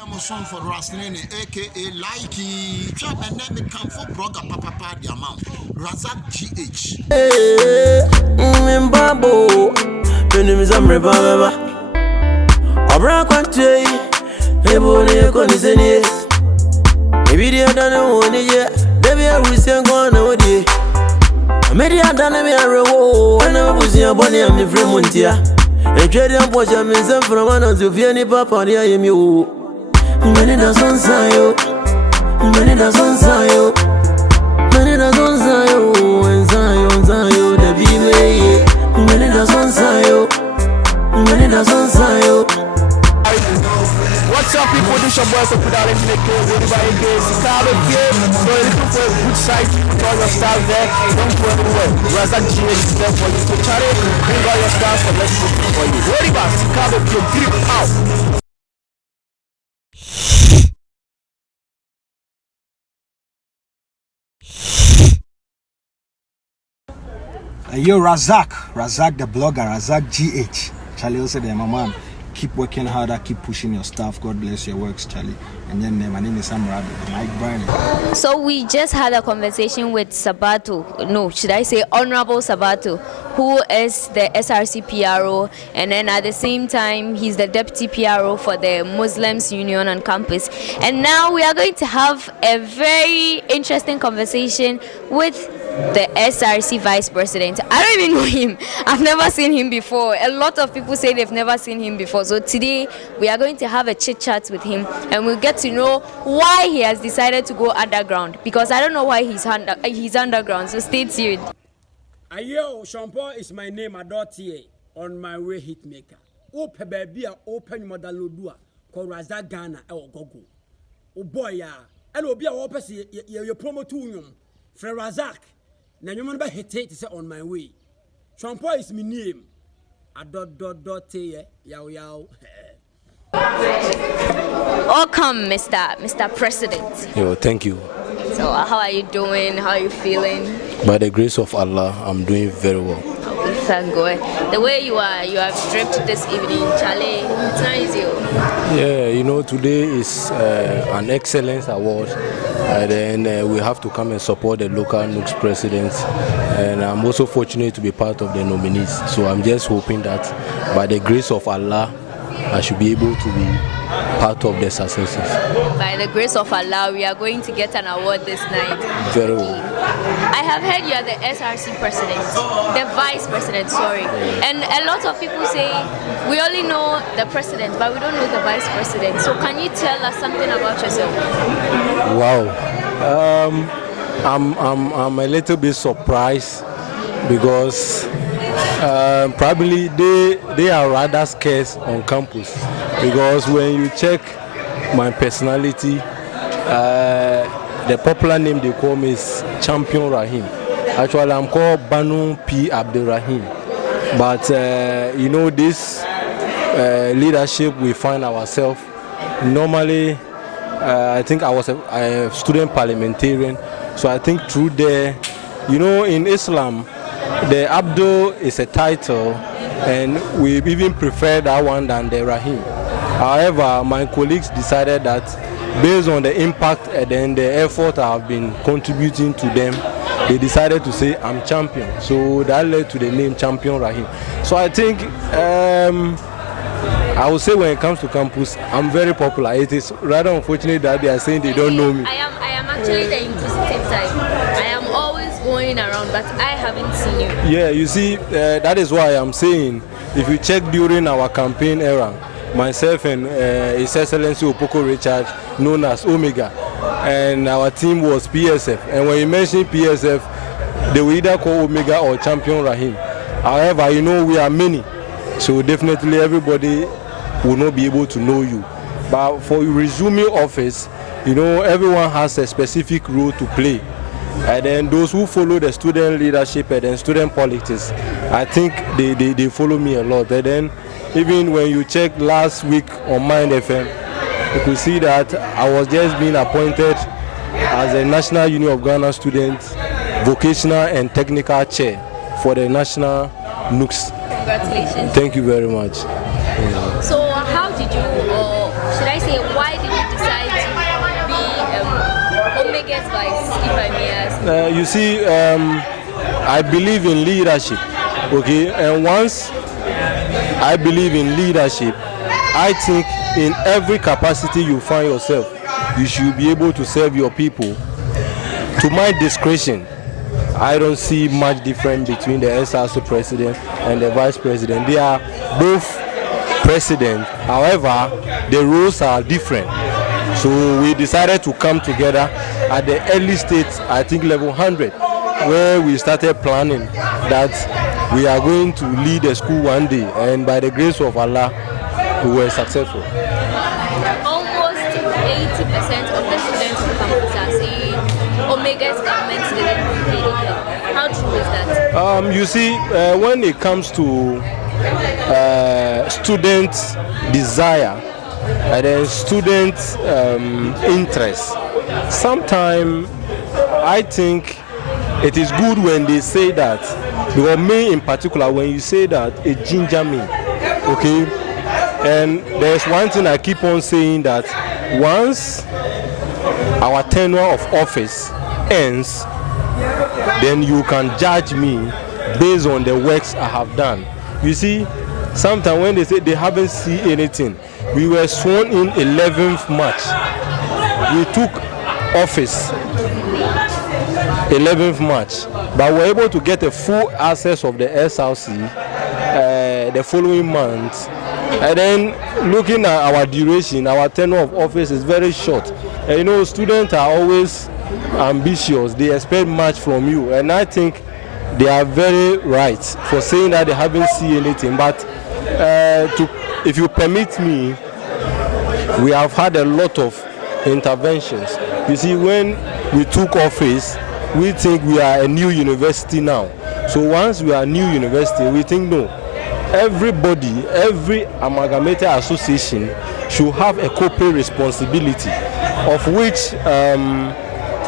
I'm a son for Raslini, aka Likey. Trap and then become for Brother Papa the amount. Razak GH. Mbabo, name is Amre Baba. Abra Quante, Ebony Conisene. Maybe they are done one year, maybe I will sing on a day. Maybe I done a row when I was your bonny and the Fremontia. A trading watch a missing from one of the Vianney Papa, the AAMU. Many doesn't say you, many doesn't say you, many doesn't say you, and Zion, the B-May. Many doesn't say you, many doesn't say you. What's up, people? This your boy for put out in the case. Everybody gets Chicago game. So you're looking for a good site. All your stuff there. Don't go anywhere. Razak GH is there for you to chat it. Bring all your stuff and let's look for you. What about Chicago game? Grip out. Yo, Razak the blogger, Razak GH. Charlie also there, my man. Keep working harder, keep pushing your stuff. God bless your works, Charlie. And then my name is Amrad, Mike Bryan. So we just had a conversation with Sabato, no, should I say Honorable Sabato, who is the SRC PRO, and then at the same time he's the Deputy PRO for the Muslims Union on campus. And now we are going to have a very interesting conversation with the SRC Vice President. I don't even know him. I've never seen him before. A lot of people say they've never seen him before. So today we are going to have a chit chat with him and we'll get to know why he has decided to go underground, because I don't know why he's underground. So stay tuned. Ayo, Shampoo is my name. Adotie on my way hitmaker. Open baby, open modalodua. Razak Ghana or Gogo. Oh boy, ya. And will be a opus your promotorium. Fre Razak. Now you remember hit say on my way. Shampoo is my name. Adotie yow. Welcome, Mr. President. Yo, thank you. So how are you doing? How are you feeling? By the grace of Allah, I'm doing very well. Okay, thank God. The way you have dripped this evening, Charlie, it's nice you. Yeah, you know, today is an excellence award. And then we have to come and support the local NUCS presidents. And I'm also fortunate to be part of the nominees. So I'm just hoping that by the grace of Allah, I should be able to be part of the successes. By the grace of Allah, we are going to get an award this night. Very well. I have heard you are the SRC president, the vice president, sorry. And a lot of people say we only know the president, but we don't know the vice president. So can you tell us something about yourself? Wow. I'm a little bit surprised because probably they are rather scarce on campus, because when you check my personality, the popular name they call me is Champion Rahim. Actually, I'm called Banu P. Abdurrahim. But you know, this leadership we find ourselves, normally I think I was a student parliamentarian, so I think through there, you know, in Islam, the Abdul is a title, and we even prefer that one than the Rahim. However, my colleagues decided that based on the impact and then the effort I have been contributing to them, they decided to say I'm champion. So that led to the name Champion Rahim. So I think I would say when it comes to campus, I'm very popular. It is rather unfortunate that they are saying they don't know me. I am actually the inquisitive type. I am always going around, but I haven't seen you. Yeah, you see, that is why I'm saying, if you check during our campaign era, myself and His Excellency Opoko Richard, known as Omega, and our team was PSF. And when you mention PSF, they will either call Omega or Champion Rahim. However, you know, we are many, so definitely everybody will not be able to know you. But for resuming office, you know, everyone has a specific role to play. And then those who follow the student leadership and then student politics, I think they follow me a lot. And then even when you check last week on Mind FM, you could see that I was just being appointed as a National Union of Ghana Students Vocational and Technical Chair for the National NUCS. Congratulations. Thank you very much. So how did you, or should I say, why did you decide to be Omega's vice, if I may ask? You see, I believe in leadership, okay? And once I believe in leadership, I think in every capacity you find yourself, you should be able to serve your people. To my discretion, I don't see much difference between the SRC president and the vice president. They are both president. However, the roles are different. So we decided to come together at the early stage, I think level 100, where we started planning that we are going to lead a school one day, and by the grace of Allah, we were successful. Almost 80% of the students on campus are saying Omega's government didn't do anything. How true is that? You see, when it comes to student desire and then student interest, sometimes I think it is good when they say that, because me in particular, when you say that, it ginger me, okay? And there's one thing I keep on saying, that once our tenure of office ends, then you can judge me based on the works I have done. You see, sometimes when they say they haven't seen anything, we were sworn in 11th March. We took office 11th March, but we were able to get a full access of the SRC the following month. And then looking at our duration, our tenure of office is very short. And you know, students are always ambitious. They expect much from you. And I think they are very right for saying that they haven't seen anything. But if you permit me, we have had a lot of interventions. You see, when we took office, we think we are a new university now. So once we are a new university, we think no. Everybody, every amalgamated association should have a corporate responsibility, of which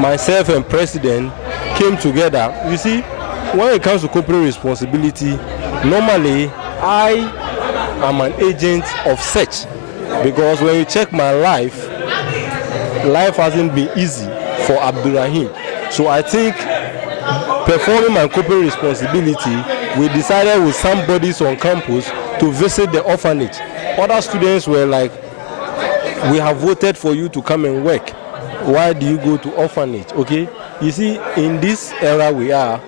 myself and president came together. You see, when it comes to corporate responsibility, normally I am an agent of such, because when you check my life hasn't been easy for Abdurrahim. So I think performing my corporate responsibility, we decided with some bodies on campus to visit the orphanage. Other students were like, we have voted for you to come and work. Why do you go to orphanage? Okay, you see, in this era we are,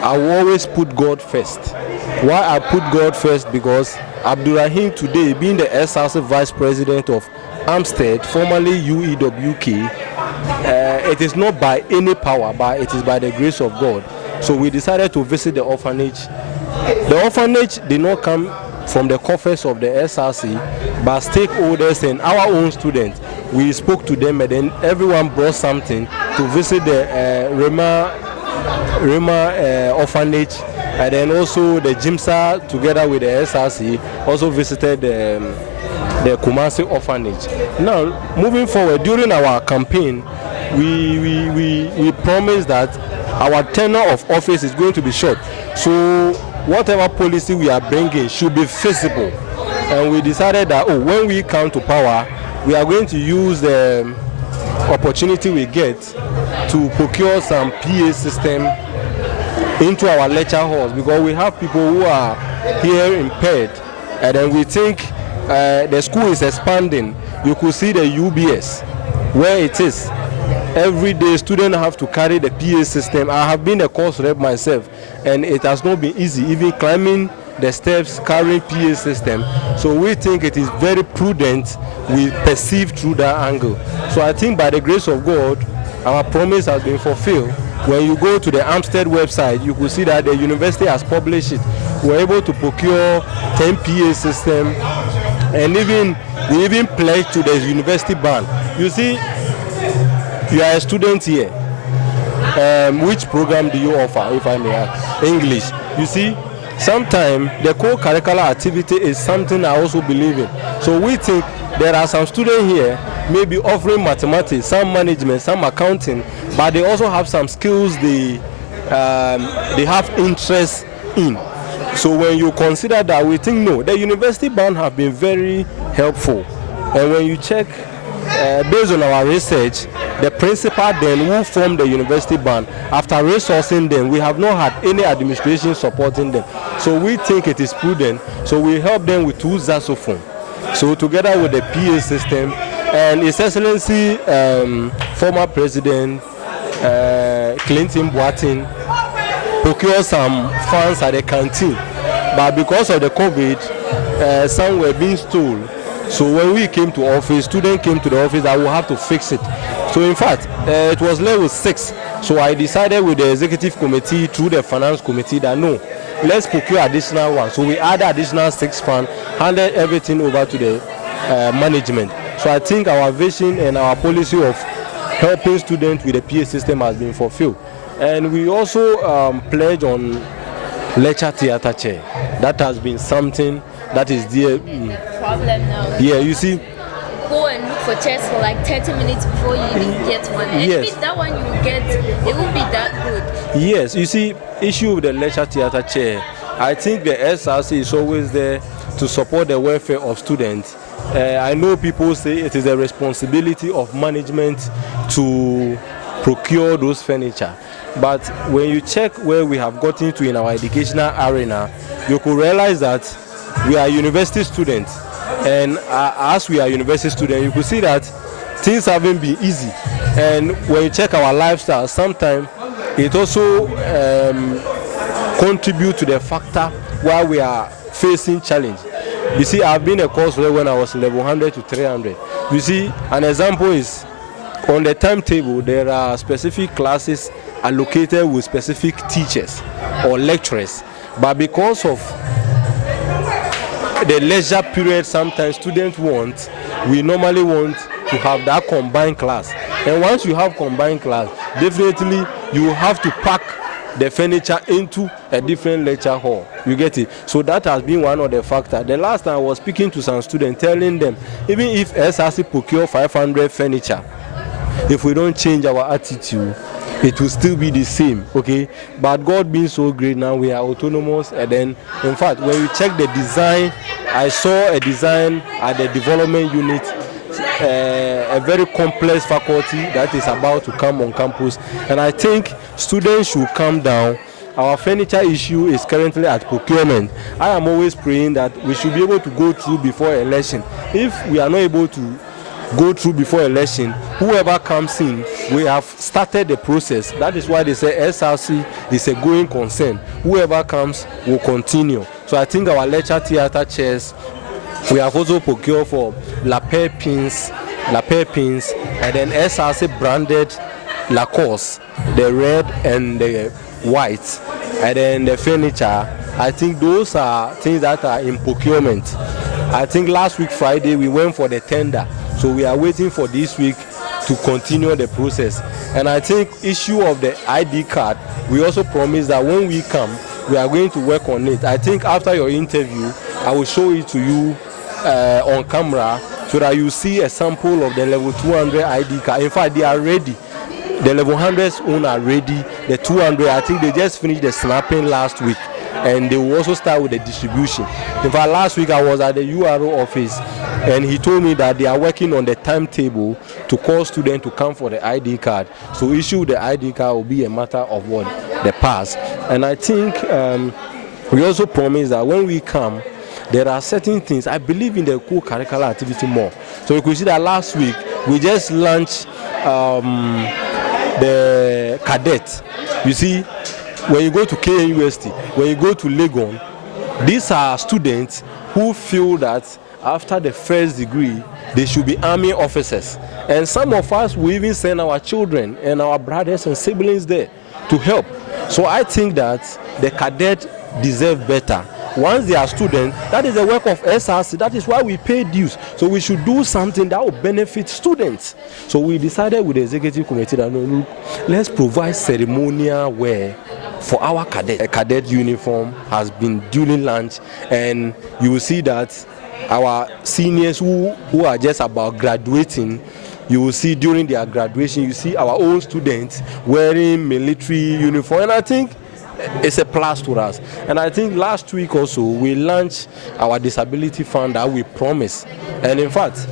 I will always put God first. Why I put God first? Because Abdurrahim today, being the SRC Vice President of AAmUSTED, formerly UEWK, it is not by any power, but it is by the grace of God. So we decided to visit the orphanage. The orphanage did not come from the coffers of the SRC, but stakeholders and our own students. We spoke to them, and then everyone brought something to visit the Rema orphanage, and then also the Jimsa together with the SRC also visited the Kumasi orphanage. Now, moving forward, during our campaign, we promised that our tenure of office is going to be short. So whatever policy we are bringing should be feasible. And we decided that, when we come to power, we are going to use the opportunity we get to procure some PA system into our lecture halls, because we have people who are here impaired, and then we think the school is expanding. You could see the UBS where it is. Every day students have to carry the PA system. I have been a course rep myself, and it has not been easy, even climbing the steps, carrying PA system. So we think it is very prudent we perceive through that angle. So I think by the grace of God, our promise has been fulfilled. When you go to the AAmUSTED website, you could see that the university has published it. We're able to procure 10 PA system, and we even pledged to the university band. You see, you are a student here. Which program do you offer, if I may ask? English. You see, sometimes the co-curricular activity is something I also believe in. So we think there are some students here maybe offering mathematics, some management, some accounting, but they also have some skills they have interest in. So when you consider that, we think no, the university band have been very helpful. And when you check based on our research, the principal then who formed the university band, after resourcing them, we have not had any administration supporting them. So we think it is prudent. So we help them with 2 saxophones. So together with the PA system, and His Excellency former President Clinton Boateng procured some funds at the canteen, but because of the COVID, some were being stolen. So when we came to office, students came to the office that we have to fix it. So in fact, it was level 6. So I decided with the executive committee through the finance committee that no, let's procure additional one. So we added additional 6 funds, handed everything over to the management. So I think our vision and our policy of helping students with the PA system has been fulfilled. And we also pledge on lecture theatre chair. That has been something that is there. Problem now. Yeah, you see. Go and look for chairs for like 30 minutes before you even get one. And Yes. if that one you get, it won't be that good. Yes, you see, issue with the lecture theatre chair, I think the SRC is always there to support the welfare of students. I know people say it is a responsibility of management to procure those furniture. But when you check where we have gotten to in our educational arena, you could realize that we are university students. And as we are university students, you could see that things haven't been easy. And when you check our lifestyle, sometimes it also contributes to the factor why we are facing challenge. You see, I've been a course when I was level 100 to 300. You see, an example is on the timetable, there are specific classes allocated with specific teachers or lecturers. But because of the leisure period sometimes students want, we normally want to have that combined class. And once you have combined class, definitely you will have to pack the furniture into a different lecture hall. You get it? So that has been one of the factors. The last time I was speaking to some students, telling them, even if SRC procure 500 furniture, if we don't change our attitude, it will still be the same, okay? But God being so great, now we are autonomous. And then, in fact, when you check the design, I saw a design at the development unit, a very complex faculty that is about to come on campus. And I think students should come down. Our furniture issue is currently at procurement. I am always praying that we should be able to go through before election. If we are not able to go through before election, whoever comes in, we have started the process. That is why they say SRC is a going concern. Whoever comes will continue. So I think our lecture theatre chairs, we have also procured for lapel pins, and then SRC branded Lacoste, the red and the white, and then the furniture. I think those are things that are in procurement. I think last week Friday we went for the tender. So we are waiting for this week to continue the process. And I think issue of the ID card, we also promise that when we come, we are going to work on it. I think after your interview, I will show it to you on camera so that you see a sample of the level 200 ID card. In fact, they are ready. The level 100's own are ready. The 200, I think they just finished the snapping last week. And they will also start with the distribution. In fact, last week I was at the URO office and he told me that they are working on the timetable to call students to come for the ID card. So issue the ID card will be a matter of what? The past. And I think we also promise that when we come, there are certain things. I believe in the co-curricular activity more. So you could see that last week we just launched the cadet. You see, when you go to AAmUSTED, when you go to Legon, these are students who feel that after the first degree, they should be army officers. And some of us will even send our children and our brothers and siblings there to help. So I think that the cadet deserve better. Once they are students, that is the work of SRC. That is why we pay dues. So we should do something that will benefit students. So we decided with the executive committee that no, look, let's provide ceremonial wear for our cadet. A cadet uniform has been duly launched, and you will see that our seniors who are just about graduating, you will see during their graduation, you see our own students wearing military uniform, and I think it's a plus to us. And I think last week also we launched our disability fund that we promised, and in fact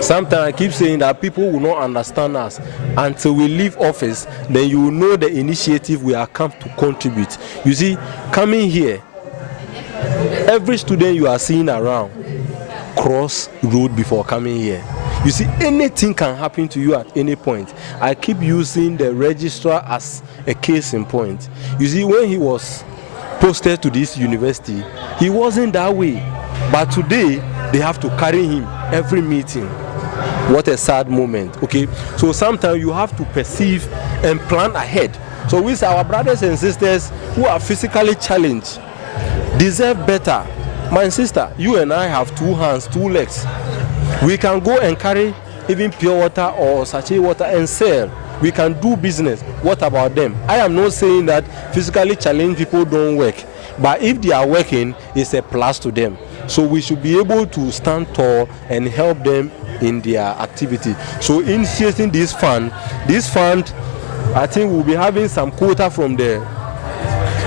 sometimes I keep saying that people will not understand us until we leave office. Then you will know the initiative we are come to contribute. You see, coming here, every student you are seeing around cross road before coming here. You see, anything can happen to you at any point. I keep using the registrar as a case in point. You see, when he was posted to this university, he wasn't that way. But today, they have to carry him every meeting. What a sad moment, okay? So sometimes you have to perceive and plan ahead. So with our brothers and sisters who are physically challenged, deserve better. My sister, you and I have 2 hands, 2 legs. We can go and carry even pure water or sachet water and sell. We can do business. What about them? I am not saying that physically challenged people don't work, but if they are working, it's a plus to them. So we should be able to stand tall and help them in their activity. So initiating this fund, I think we'll be having some quota from the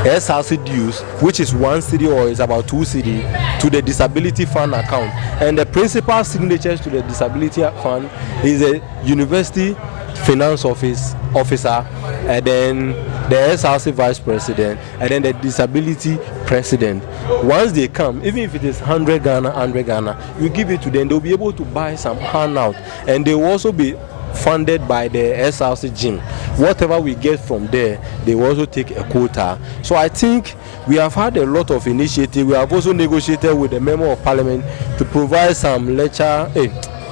SRC dues, which is 1 cedi or is about 2 cedi, to the disability fund account. And the principal signatures to the disability fund is a university finance officer, and then the SRC vice president, and then the disability president. Once they come, even if it is 100 Ghana, you give it to them, they'll be able to buy some handout, and they will also be funded by the SRC gym. Whatever we get from there, they will also take a quota. So I think we have had a lot of initiative. We have also negotiated with the member of parliament to provide some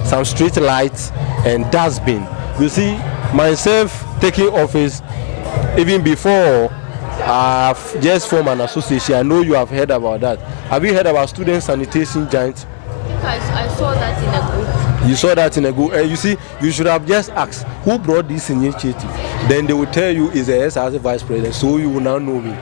some street lights and dustbin. You see, myself taking office, even before I've just formed an association. I know you have heard about that. Have you heard about student sanitation giant? I saw that in a group. You saw that in a group. You see, you should have just asked who brought this initiative. Then they will tell you is the SRC vice president, so you will now know me.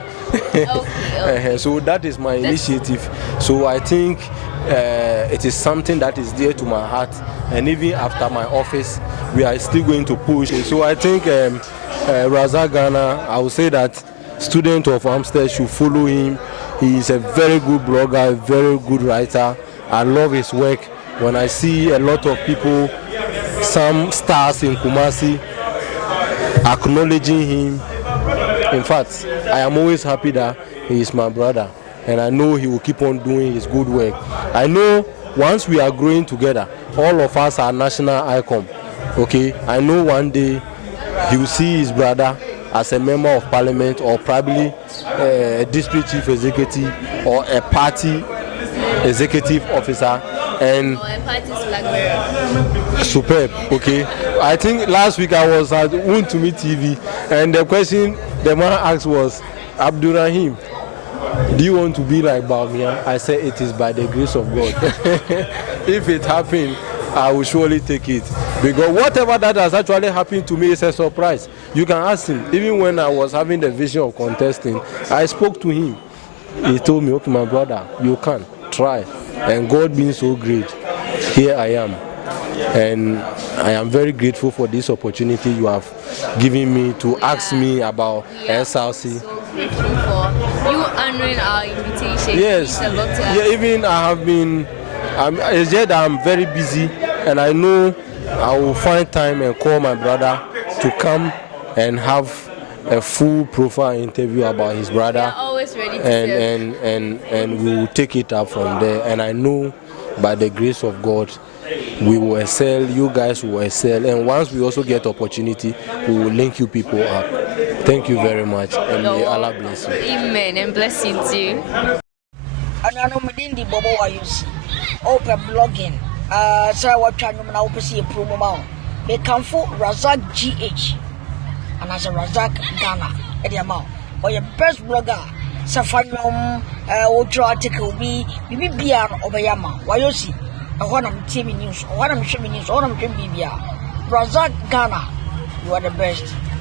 Okay. So that is my initiative. So I think it is something that is dear to my heart, and even after my office, we are still going to push it. So I think Razak Ghana, I would say that students of AAmUSTED should follow him. He is a very good blogger, a very good writer. I love his work. When I see a lot of people, some stars in Kumasi, acknowledging him, in fact, I am always happy that he is my brother, and I know he will keep on doing his good work. I know once we are growing together, all of us are national icon. Okay, I know one day he will see his brother as a member of parliament, or probably a district chief executive, or a party executive officer, and superb. Okay, I think last week I was at Untumi TV, and the question the man asked was, Abdurrahim, do you want to be like Baumia? I said it is by the grace of God. If it happened, I will surely take it, because whatever that has actually happened to me is a surprise. You can ask him. Even when I was having the vision of contesting, I spoke to him. He told me, okay, my brother, you can try. And God being so great, here I am. And I am very grateful for this opportunity you have given me to ask me about SRC. So grateful for you honoring our invitation. Yes, even I have been, it's just that I'm very busy, and I know I will find time and call my brother to come and have a full profile interview about his brother. Always ready to and we will take it up from there. And I know by the grace of God, we will excel, you guys will excel, and once we also get opportunity, we will link you people up. Thank you very much, and may Allah bless you. Amen, and bless you too. Anano medindi bobo wa yusi open blogging say what try no na open see promo ma me kamfo Razak GH and as a Razak Ghana e dey ma o your best blogger say fanyom o draw article bi bia no obeyama wa yusi I want to TV news, I want to show me news, I want to bibia. Razak Ghana, you are the best.